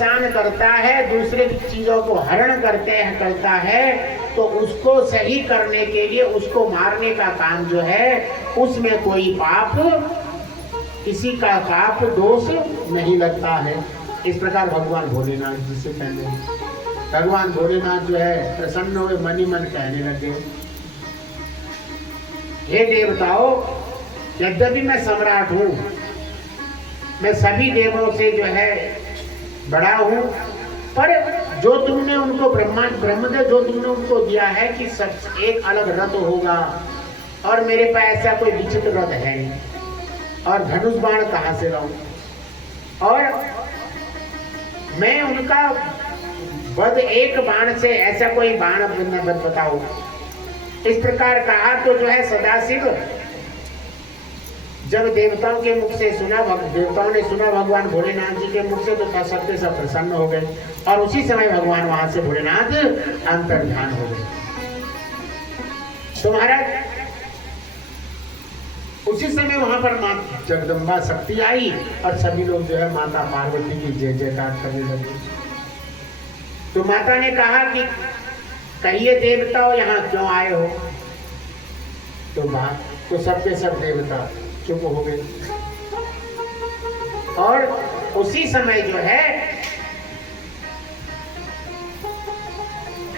परेशान करता है, दूसरे की चीजों को हरण करता है, तो उसको सही करने के लिए उसको मारने का काम जो है, उसमें कोई पाप, किसी का पाप दोष नहीं लगता है। इस प्रकार भगवान भोलेनाथ जी से कहने, भगवान भोलेनाथ जो है प्रसन्न हुए, मन ही मन कहने लगे, हे देवताओं, यद्यपि मैं सम्राट हूं, मैं सभी देवों से जो है बड़ा हूं, पर जो तुमने उनको ब्रह्मदेव जो तुमने उनको दिया है कि सब एक अलग रथ होगा, और मेरे पास ऐसा कोई विचित्र रथ है नहीं, और धनुष बाण कहां से लाऊं, और मैं उनका वध एक बाण से, ऐसा कोई बाण बताओ। इस प्रकार कहा तो जो है सदाशिव जब देवताओं के मुख से सुना, देवताओं ने सुना भगवान भोलेनाथ जी के मुख से, तो सबके सब प्रसन्न हो गए, और उसी समय भगवान वहां से भोलेनाथ अंतर्ध्यान हो गए। तो महाराज उसी समय वहां पर मां जगदम्बा शक्ति आई, और सभी लोग जो है माता पार्वती की जय जयकार करने लगे। तो माता ने कहा कि कहिए देवताओं, यहाँ क्यों आए हो? तो सबके सब देवता चुप हो गए, और उसी समय जो है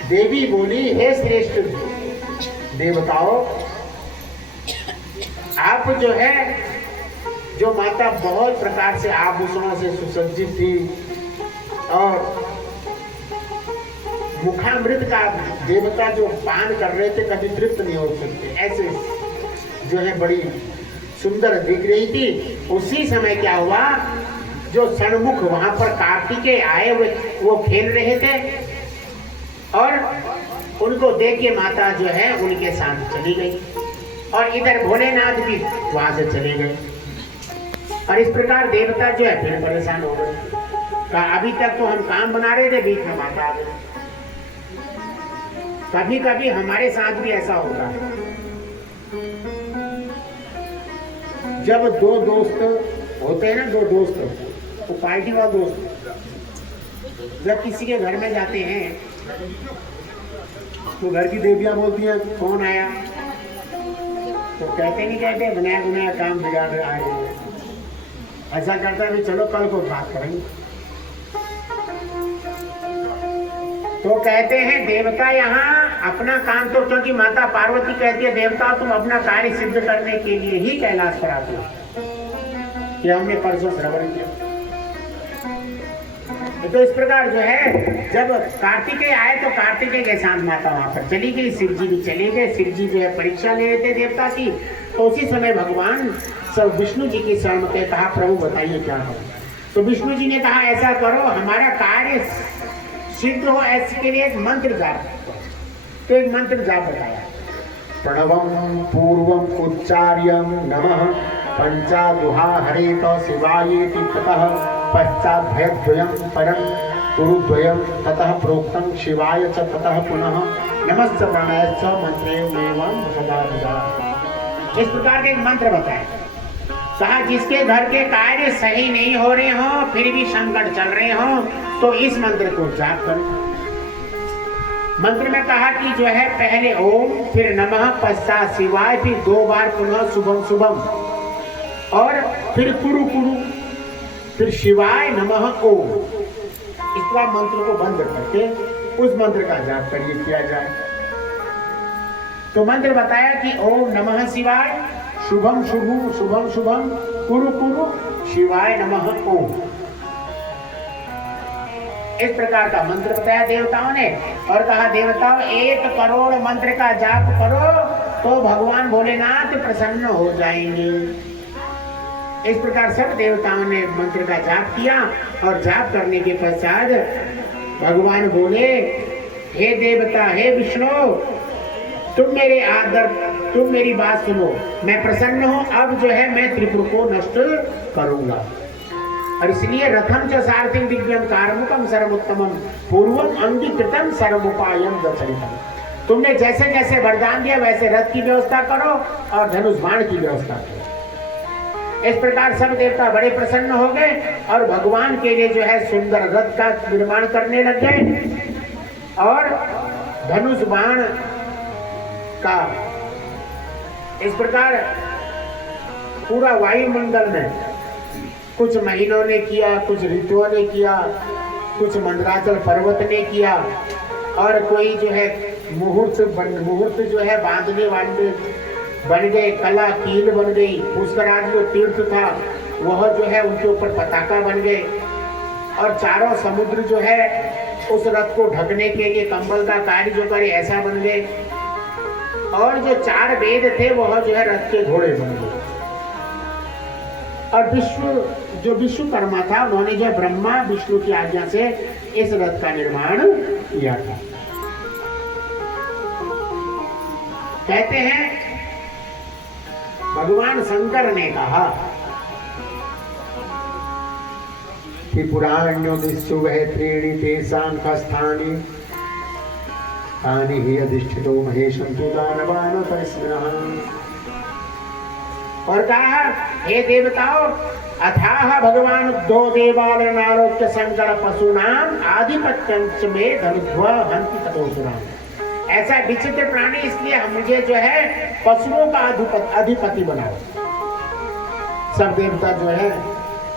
देवी बोली, हे श्रेष्ठ देवताओं, आप जो है, जो माता बहुत प्रकार से आभूषणों से सुसज्जित थी, और मुखामृत का देवता जो पान कर रहे थे, कभी तृप्त नहीं हो सकते, ऐसे जो है बड़ी सुंदर दिख रही थी। उसी समय क्या हुआ, जो सन्मुख वहां पर कार्तिकेय आए हुए, वो खेल रहे थे, और उनको देख के माता जो है उनके साथ चली गई, और इधर भोलेनाथ भी वहां से चले गए, और इस प्रकार देवता जो है फिर परेशान हो गए। कहा अभी तक तो हम काम बना रहे थे, बीच में माता आ गई। कभी कभी हमारे साथ भी ऐसा होता है, जब दो दोस्त होते हैं ना, दो दोस्त, तो पार्टी वाला दोस्त जब किसी के घर में जाते हैं, तो घर की देवियां बोलती हैं कौन आया, तो कहते नहीं कहते बनाया बनाया काम बिगाड़ आए हैं। ऐसा करता है चलो कल को बात करेंगे। तो कहते हैं देवता यहाँ अपना काम, तो क्योंकि माता पार्वती कहती है देवता तुम अपना कार्य सिद्ध करने के लिए ही कैलाश पर आते हो, ये हमने परसों श्रवण किया। तो इस प्रकार जो है जब कार्तिकेय आए, तो कार्तिकेय के साथ माता वहां पर चली गई, शिव जी भी चले गए। शिव जी जो है परीक्षा ले रहे थे देवता की, तो उसी समय भगवान सब विष्णु जी की शरण में कहा प्रभु बताइए क्या करो। तो विष्णु जी ने कहा ऐसा करो, हमारा कार्य सिद्ध हो, ऐसे के लिए एक मंत्र जाप। तो एक मंत्र जाप बताया, प्रणवम पूर्वम उच्चार्यम नमः पंचादुहा हरेत शिवायेति ततः पश्चाद्भयद्वयं परं गुरुद्वयं ततः प्रोक्तं शिवाय च ततः पुनः नमस्ते प्रणयश्च मंत्रेणैवं सदा। इस प्रकार के एक मंत्र बताए। कहा जिसके घर के कार्य सही नहीं हो रहे हो, फिर भी संकट चल रहे हो, तो इस मंत्र को जाप करें। मंत्र में कहा कि जो है पहले ओम, फिर नमः, पश्चात शिवाय, फिर 2 बार पुनः शुभम शुभम, और फिर कुरु कुरु, फिर शिवाय नमः ओम। इस तरह मंत्र को बंद करके उस मंत्र का जाप करिए, किया जाए। तो मंत्र बताया कि ओम नमः शिवाय, शुभम शुभम, शुभम शुभम, कुरु कुरु, शिवाय नमः ओम। इस प्रकार का मंत्र बताया देवताओं ने, और कहा देवताओं 1 करोड़ मंत्र का जाप करो तो भगवान भोलेनाथ प्रसन्न हो जाएंगे। इस प्रकार सब देवताओं ने मंत्र का जाप किया, और जाप करने के पश्चात भगवान बोले हे देवता, हे विष्णु, तुम मेरे आदर, तुम मेरी बात सुनो, मैं प्रसन्न हूं, अब जो है मैं त्रिपुर को नष्ट करूंगा। और इसलिए रथम च सारथिं दिव्यम कारमुकम सर्वोत्तमम पूर्वम अंगीकृतम सर्वोपायम दशरितम। तुमने जैसे जैसे वरदान दिया वैसे रथ की व्यवस्था करो और धनुष बाण की व्यवस्था करो। इस प्रकार सब देवता बड़े प्रसन्न हो गए और भगवान के लिए जो है सुंदर रथ का निर्माण करने लग गए और धनुष बाण का इस प्रकार पूरा वायुमंडल में कुछ महीनों ने किया, कुछ ऋतुओं ने किया, कुछ मंदराचल पर्वत ने किया और कोई जो है मुहूर्त जो है बांधने वाले बन गए, कला कील बन गई, पुष्कराज जो तीर्थ था वह जो है उनके ऊपर पताका बन गए और चारों समुद्र जो है उस रथ को ढकने के लिए कंबल का कार्य जो करे ऐसा बन गए और जो 4 वेद थे वह जो है रथ के घोड़े बन गए और विश्वकर्मा था उन्होंने जो ब्रह्मा विष्णु की आज्ञा से इस रथ का निर्माण किया था। कहते हैं भगवान शंकर ने कहा कि पुराण्यो विश्व वह त्रीणि तेषां कस्थानि तानि हि अधिष्ठितो महेशं तु दानवान् परिस्मृणः। और कहा हे देवताओं अथाह भगवान दो देवाल नारोक्य संकट पशुनाम आधिपत्यंच में धनुध्व हंति तदोसुराम। ऐसा विचित्र प्राणी इसलिए मुझे जो है पशुओं का अधिपति बनाओ। सब देवता जो है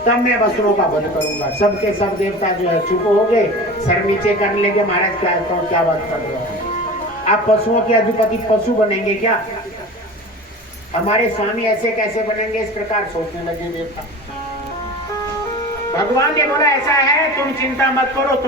तब मैं पशुओं का वध करूंगा। सबके सब देवता जो है चुप हो गए, सर नीचे करने लगे, महाराज क्या बात कर रहे हो आप? पशुओं के अधिपति पशु बनेंगे क्या? हमारे स्वामी ऐसे कैसे बनेंगे? इस प्रकार सोचने लगे देवता। भगवान ने बोला ऐसा है तुम चिंता मत करो।